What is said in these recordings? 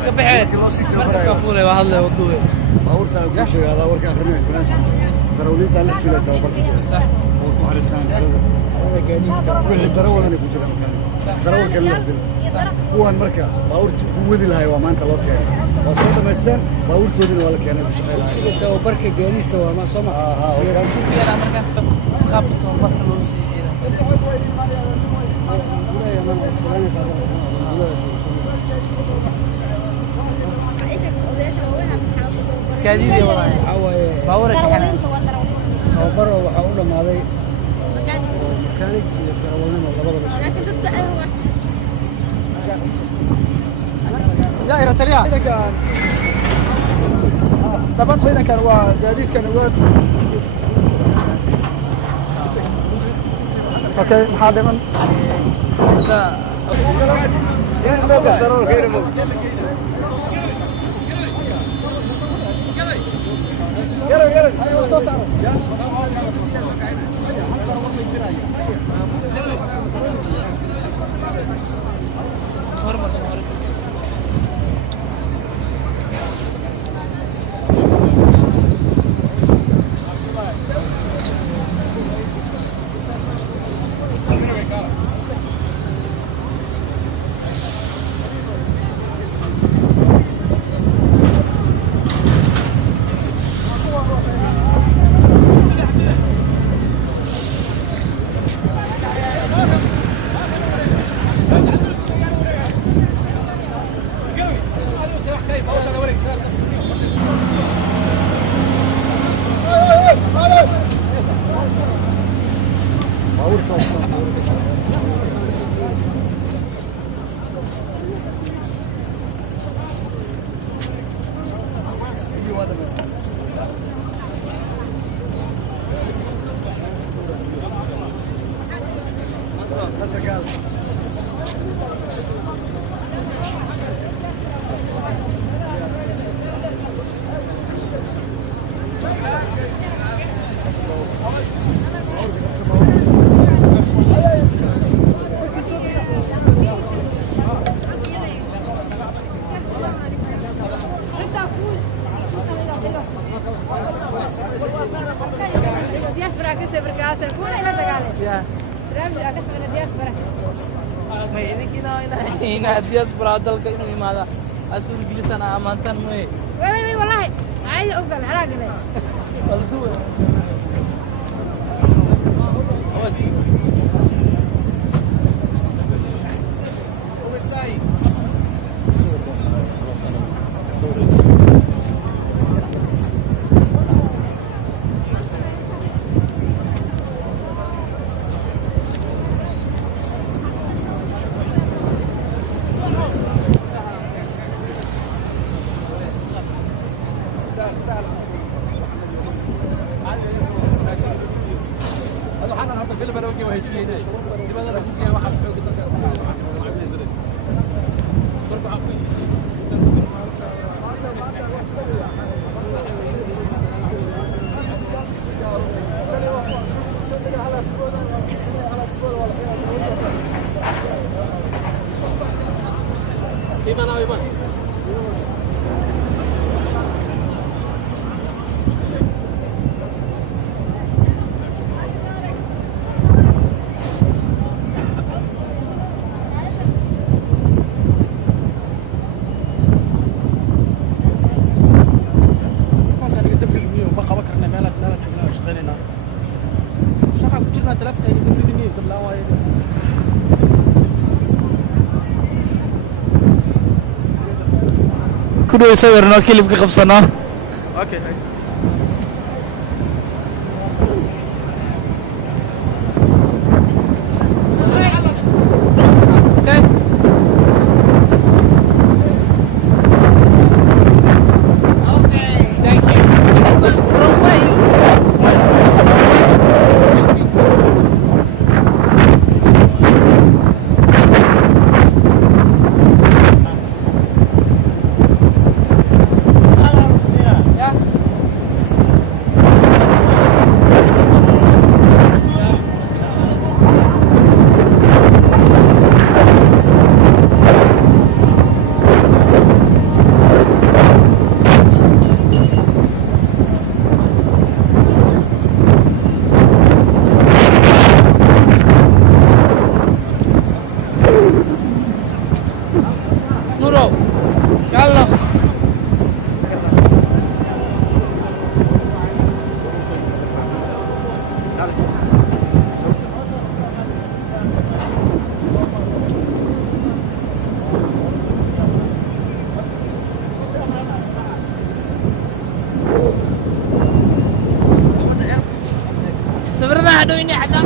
iska baxay marka ka fuulay waa hadlay wadooy baabuurta ku sheegada warka akhrinay darawliinta la xilay tababarka sax oo ku xariisaan dalada gaadiidka wixii darawalna ku jira darawalka la hadin kuwan marka baabuurta ku wadi lahay waa maanta loo keenay waa soo dhameysteen baabuurtoodina waa la keenay ku shaqeynaa tababarka gaadiidka waa ma soo yara marka qabto marka loo siiyay gaadiid wallahi baabuur taxana tababar waxa u dhamaaday mechanic iyo darawalnimo labadaba laakiin dadda يا إيرتليا طبعا حين كان جديد كان واد اوكي محاضرا ضروري غير ممكن يلا diaspora dalka inuu imaado asuu ingiliisana amaantan mooy way wallahi caadi ogal araagna waldu كده يصورنا كليب كقبصنا اوكي هذا إني عدان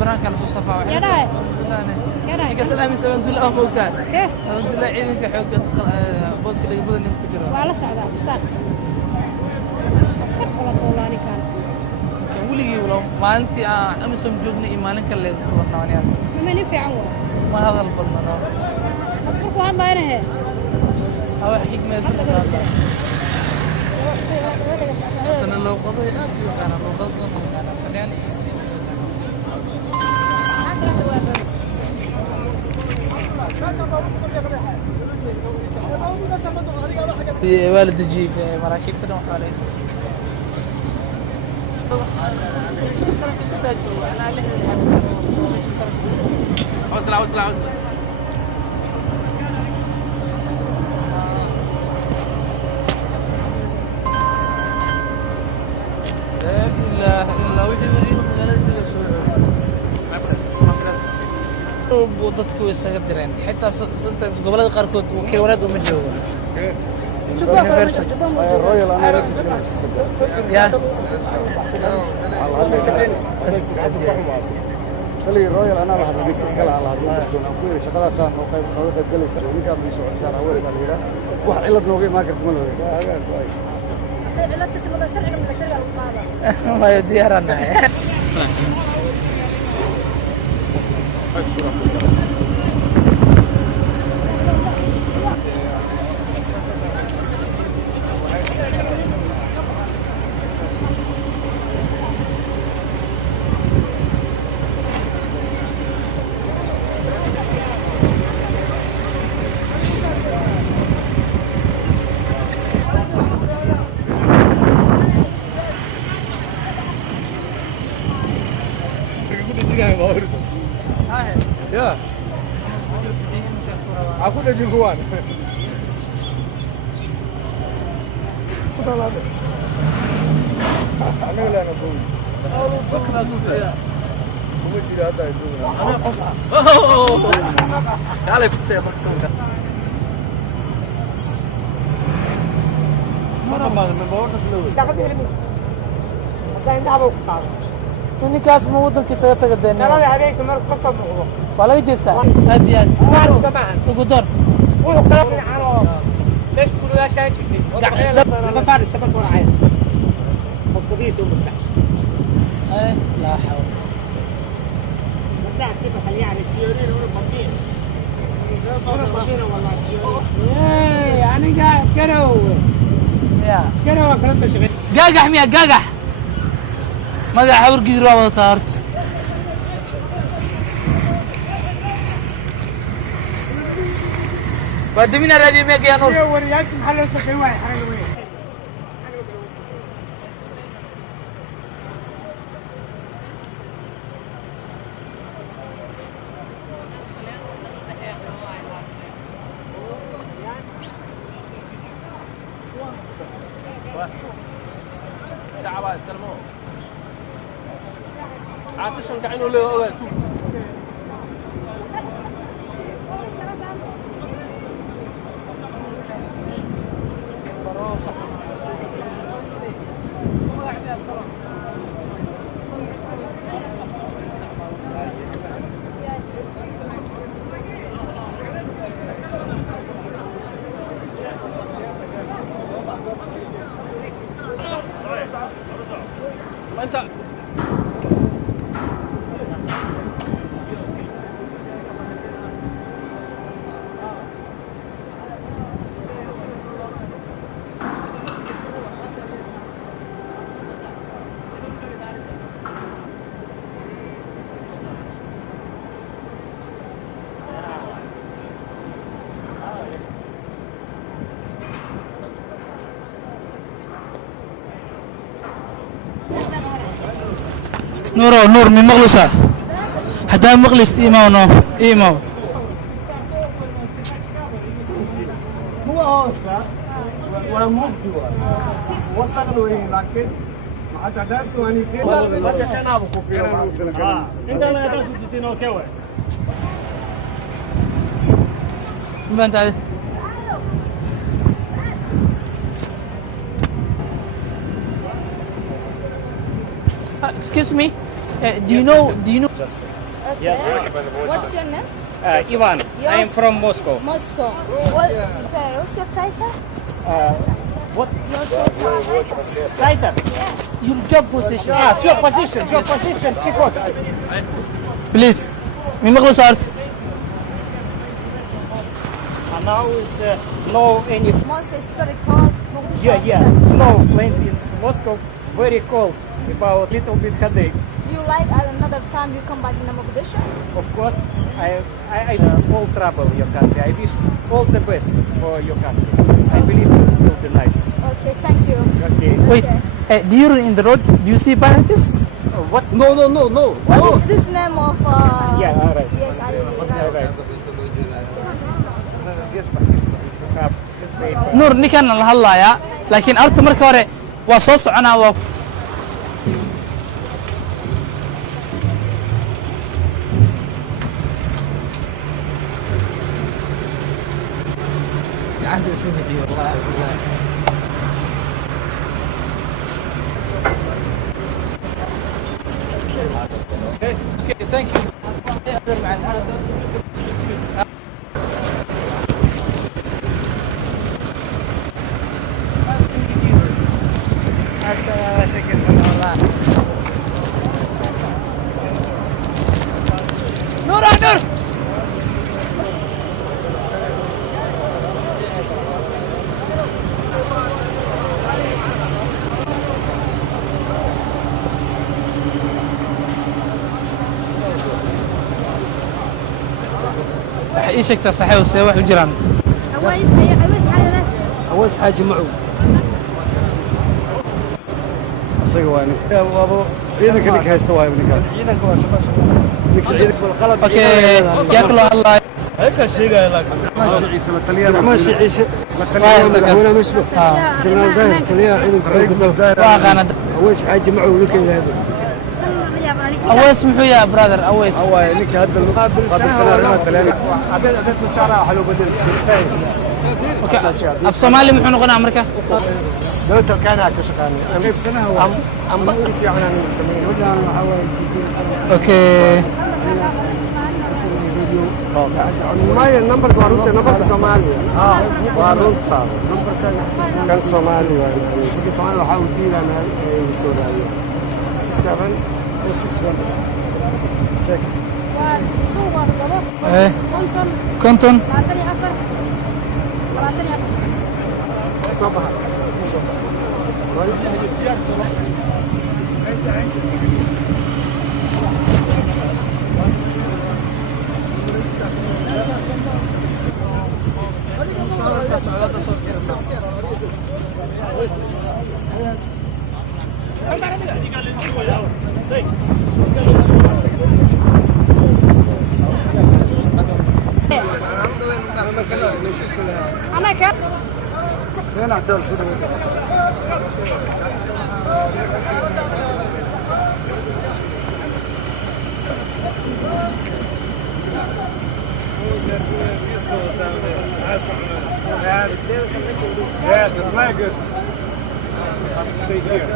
برانك على الصفا واحد يا سلام يسوون دول أو موتان دول عينك حق بوس كده يبغى إنك تجرب وعلى سعداء ساكس والله أنا كان ولي ولو ما أنت أمس مجوبني إيمانك اللي كنا ونياس ما نفع عمره ما هذا البلنا أتركوا هذا أنا هي أو حكمة يسمى أنا لو قضيت أنا لو قضيت أنا خليني والد الجيف مراكب تنوح عليه عود لا إله إلا هو dadku way isaga direen xitaa sometimes gobolada qaar kood oo kale walaad uma joogo royal ana ya kali royal ana la hadlay iskala ala hadlay ku shaqadaasaan oo qayb galaysa ninka ay soo codsaan awees aliira wax cilad nooga ma karto ma loo cilad ka timada sharciga militariga lagu qaada ma diyaarana يا aku dah jengkuan. Ana la na bun. أول بكرة كذا. Kamu tidak ada itu. أنا قصة. تعال في سيارة قصة. Mana mana bawa ke sini. Jangan dilihat. Ada yang dah bawa ke sana. إني كاس موضوع كيسة تقدرني. Kalau ada yang kemar قصة bawa. ولا يجستا. هذه هذه. Tuan samahan. تقدر. Ulu kalau ni anu. ليش كل يا شيء كذي؟ ما بعرف السبب ولا عين. فقديته بالبحث. إيه لا حول. بدأ كيف خليه على سيورين ولا بطيء. ولا بطيء والله سيورين. إيه أنا جا كرو. يا. كرو خلاص شغل. قاقح ميا قاقح. ما قاعد أحاول قدر والله صارت. قدمينا الراديو ميك يا نور. ورياش محل سخيوي حلوين. نور من مغلسة حدا مغلس إيماو هو هوسا ومبدوا وصلوا لكن ما تعرفوا أني كيف أنا أبغى كوفي عندنا يا تيتينو كوي ما أنت Excuse me, do you know? Okay. Yes. What's your name? Ivan. I am Yours? from Moscow. Moscow. What's your title? What? Your job title? Title? Your job position. Job position. Психот. Please, من مغلس art. And now it's no any. Moscow is very cold. Yeah. Snow playing in Moscow. Very cold. About little bit headache. You like another time you come back in Mogadishu? Of course, I all trouble your country. I wish all the best for your country. I believe it will be nice. Okay, thank you. Okay. Wait, do you in the road? Do you see pirates? What? No. What is this name of? Yeah, all right. Yes, I All right. Have paper. Nur ninkan la hadlayaa laakiin arta marka hore waa soo soconaa waa عندي اسمه والله بالله. Okay, thank you. نور ايش شكله صحيح وسوي واحد وجيران أويس حاجة معه أصيغ وابو عيدك اللي كهستوى ابنك عيدك هو شو عيدك بالغلط اوكي ياكلوا الله هيك شيء قال لك ماشي عيسى الطليان ماشي عيسى الطليان هنا مشلو جنرال داير الطليان عيدك واقعنا أويس حاجة معه لك هذا أويس محو يا برادر أويس أوي لك هذا المقابل سنة الطليان عبيد متابعة حلو بدل اوكي اب صومالي محو نقول امريكا لو تركنا كشقاني غيب سنه هو ام بقول في عنا نسميه ولا انا حاول اوكي ما النمبر وارونت نمبر صومالي وارونت نمبر كان صومالي بقي صومالي حاول دي انا السودانيه 7 او 6 1 شيك ايه كنتم صباح أنا كيف؟ فين أحضر شو Yeah, the flag is has to stay here.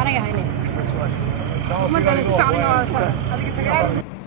aniga hayne. Ma dana si fiican inoo